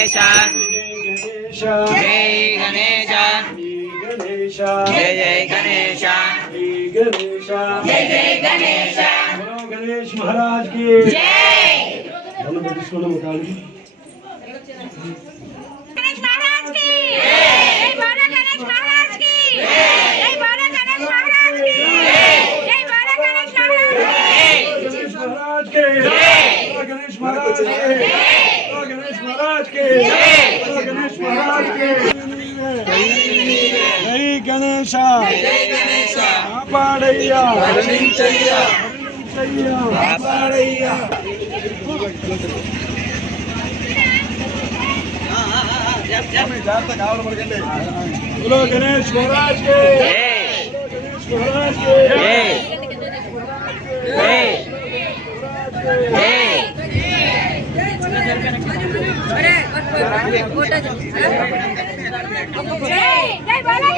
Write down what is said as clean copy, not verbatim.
गणेश जय गणेश जय जय गणेश जय जय गणेश गणेश महाराज की जय। गणेश महाराज की जय बोलो गणेश महाराज की जय बोलो गणेश महाराज की जय बोलो गणेश महाराज की गणेश महाराज के गणेश महाराज के गणेश महाराज के जय गणेश कापाड़య్యా కరుణించయ్యా కాపాడయ్యా बोलो गणेश महाराज के गणेश महाराज के जय बोलो